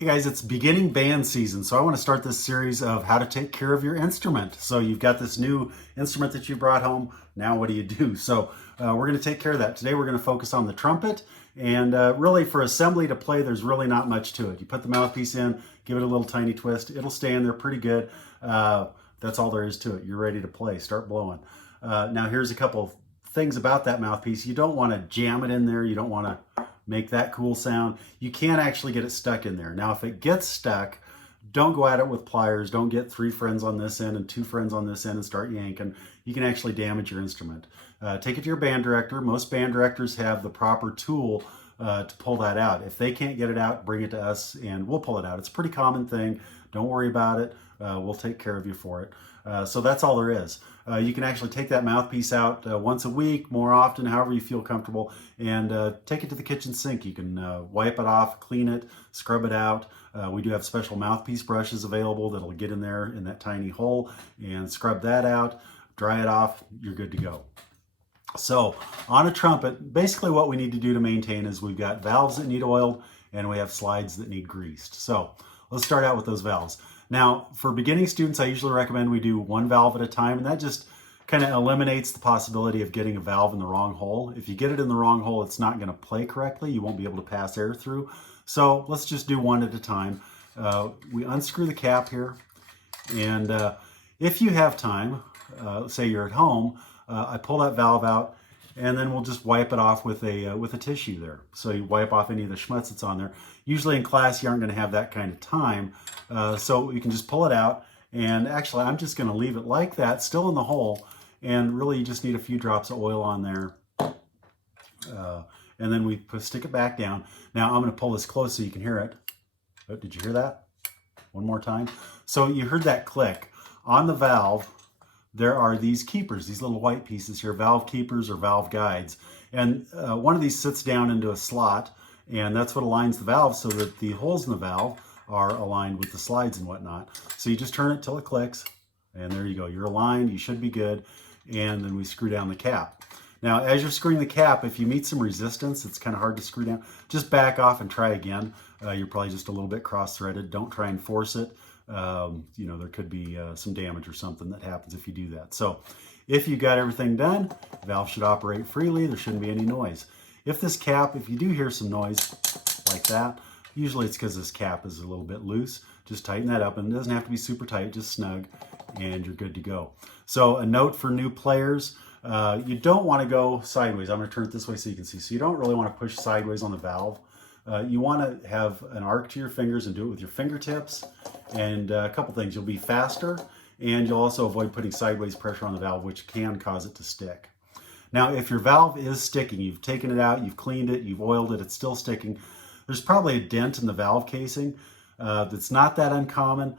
Hey guys, it's beginning band season, so I want to start this series of how to take care of your instrument. So you've got this new instrument that you brought home. Now what do you do? So we're going to take care of that. Today we're going to focus on the trumpet, and really for assembly to play, there's really not much to it. You put the mouthpiece in, give it a little tiny twist. It'll stay in there pretty good. That's all there is to it. You're ready to play. Start blowing. Now here's a couple of things about that mouthpiece. You don't want to jam it in there. You don't want to make that cool sound. You can't actually get it stuck in there. Now, if it gets stuck, don't go at it with pliers. Don't get 3 friends on this end and 2 friends on this end and start yanking. You can actually damage your instrument. Take it to your band director. Most band directors have the proper tool to pull that out. If they can't get it out, bring it to us and we'll pull it out. It's a pretty common thing. Don't worry about it. We'll take care of you for it. So that's all there is. You can actually take that mouthpiece out once a week, more often, however you feel comfortable, and take it to the kitchen sink. You can wipe it off, clean it, scrub it out. We do have special mouthpiece brushes available that'll get in there in that tiny hole and scrub that out, dry it off, you're good to go. So on a trumpet, basically what we need to do to maintain is we've got valves that need oiled and we have slides that need greased. So let's start out with those valves. Now, for beginning students, I usually recommend we do 1 valve at a time, and that just kind of eliminates the possibility of getting a valve in the wrong hole. If you get it in the wrong hole, it's not going to play correctly. You won't be able to pass air through. So let's just do 1 at a time. We unscrew the cap here, and if you have time, say you're at home, I pull that valve out, and then we'll just wipe it off with a tissue there. So you wipe off any of the schmutz that's on there. Usually in class, you aren't going to have that kind of time, so you can just pull it out. And actually, I'm just going to leave it like that, still in the hole, and really you just need a few drops of oil on there. And then we stick it back down. Now I'm going to pull this close so you can hear it. Oh, did you hear that? One more time. So you heard that click. On the valve, there are these keepers, these little white pieces here, valve keepers or valve guides. And one of these sits down into a slot, and that's what aligns the valve so that the holes in the valve are aligned with the slides and whatnot. So you just turn it till it clicks, and there you go. You're aligned, you should be good. And then we screw down the cap. Now, as you're screwing the cap, if you meet some resistance, it's kind of hard to screw down, just back off and try again. You're probably just a little bit cross-threaded. Don't try and force it. You know, there could be some damage or something that happens if you do that. So if you got everything done, the valve should operate freely. There shouldn't be any noise. If you do hear some noise like that, usually it's because this cap is a little bit loose. Just tighten that up, and it doesn't have to be super tight, just snug, and you're good to go. So a note for new players, you don't want to go sideways. I'm going to turn it this way so you can see. So you don't really want to push sideways on the valve. You want to have an arc to your fingers and do it with your fingertips. And a couple things, you'll be faster, and you'll also avoid putting sideways pressure on the valve, which can cause it to stick. Now, if your valve is sticking, you've taken it out, you've cleaned it, you've oiled it, it's still sticking, there's probably a dent in the valve casing. That's not that uncommon.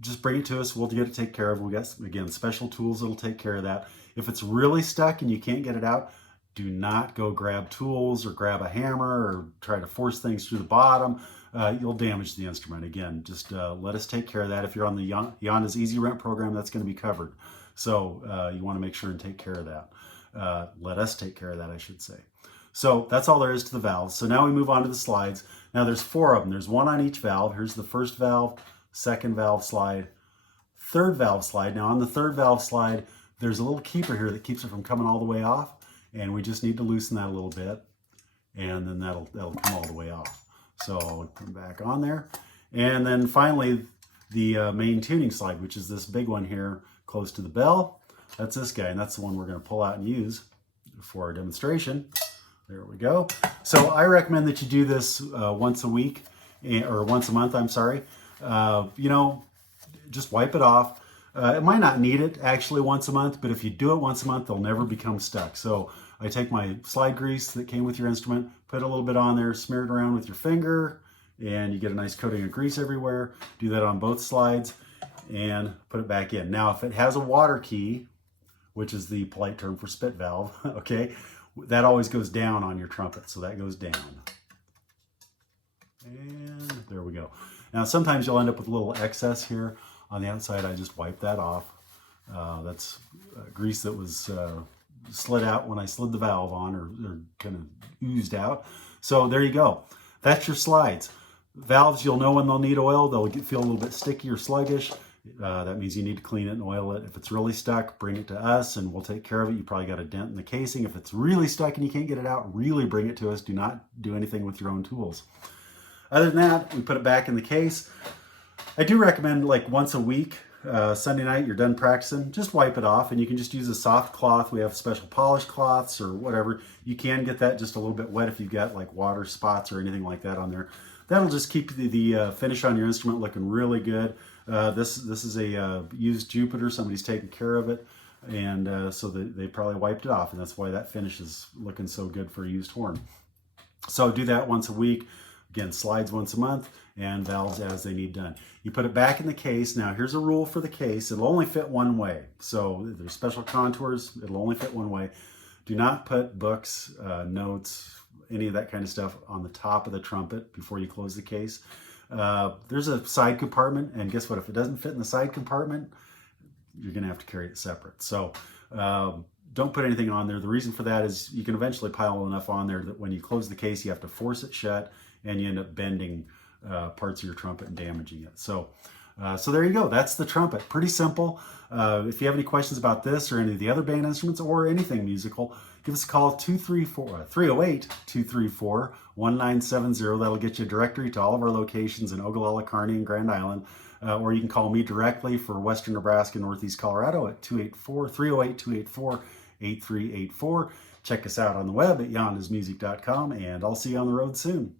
Just bring it to us, we'll get it taken care of. We got, again, special tools that'll take care of that. If it's really stuck and you can't get it out, do not go grab tools or grab a hammer or try to force things through the bottom. You'll damage the instrument. Again, just let us take care of that. If you're on the Yonda's Easy Rent program, that's going to be covered. So you want to make sure and take care of that. Let us take care of that, I should say. So that's all there is to the valves. So now we move on to the slides. Now there's 4 of them. There's 1 on each valve. Here's the first valve, second valve slide, third valve slide. Now on the third valve slide, there's a little keeper here that keeps it from coming all the way off. And we just need to loosen that a little bit, and then that'll come all the way off. So I'll come back on there. And then finally, the main tuning slide, which is this big one here close to the bell. That's this guy, and that's the one we're going to pull out and use for our demonstration. There we go. So I recommend that you do this once a week, or once a month, I'm sorry. You know, just wipe it off. It might not need it actually once a month, but if you do it once a month, they'll never become stuck. So I take my slide grease that came with your instrument, put a little bit on there, smear it around with your finger, and you get a nice coating of grease everywhere. Do that on both slides and put it back in. Now, if it has a water key, which is the polite term for spit valve, okay, that always goes down on your trumpet. So that goes down. And there we go. Now, sometimes you'll end up with a little excess here. On the outside, I just wipe that off. That's grease that was slid out when I slid the valve on, or kind of oozed out. So there you go. That's your slides. Valves, you'll know when they'll need oil. They'll feel a little bit sticky or sluggish. That means you need to clean it and oil it. If it's really stuck, bring it to us and we'll take care of it. You probably got a dent in the casing. If it's really stuck and you can't get it out, really bring it to us. Do not do anything with your own tools. Other than that, we put it back in the case. I do recommend like once a week, Sunday night, you're done practicing, just wipe it off, and you can just use a soft cloth. We have special polish cloths or whatever. You can get that just a little bit wet if you've got like water spots or anything like that on there. That'll just keep the finish on your instrument looking really good. This is a used Jupiter. Somebody's taken care of it, and so they probably wiped it off, and that's why that finish is looking so good for a used horn. So do that once a week. Again, slides once a month, and valves as they need done. You put it back in the case. Now, here's a rule for the case. It'll only fit one way. So there's special contours. It'll only fit one way. Do not put books, notes, any of that kind of stuff on the top of the trumpet before you close the case. There's a side compartment, and guess what? If it doesn't fit in the side compartment, you're going to have to carry it separate. So don't put anything on there. The reason for that is you can eventually pile enough on there that when you close the case, you have to force it shut, and you end up bending parts of your trumpet and damaging it. So there you go. That's the trumpet. Pretty simple. If you have any questions about this or any of the other band instruments or anything musical, give us a call, 308-234-1970. That'll get you a directory to all of our locations in Ogallala, Kearney, and Grand Island. Or you can call me directly for Western Nebraska, Northeast Colorado at 308-284-8384. Check us out on the web at yondasmusic.com, and I'll see you on the road soon.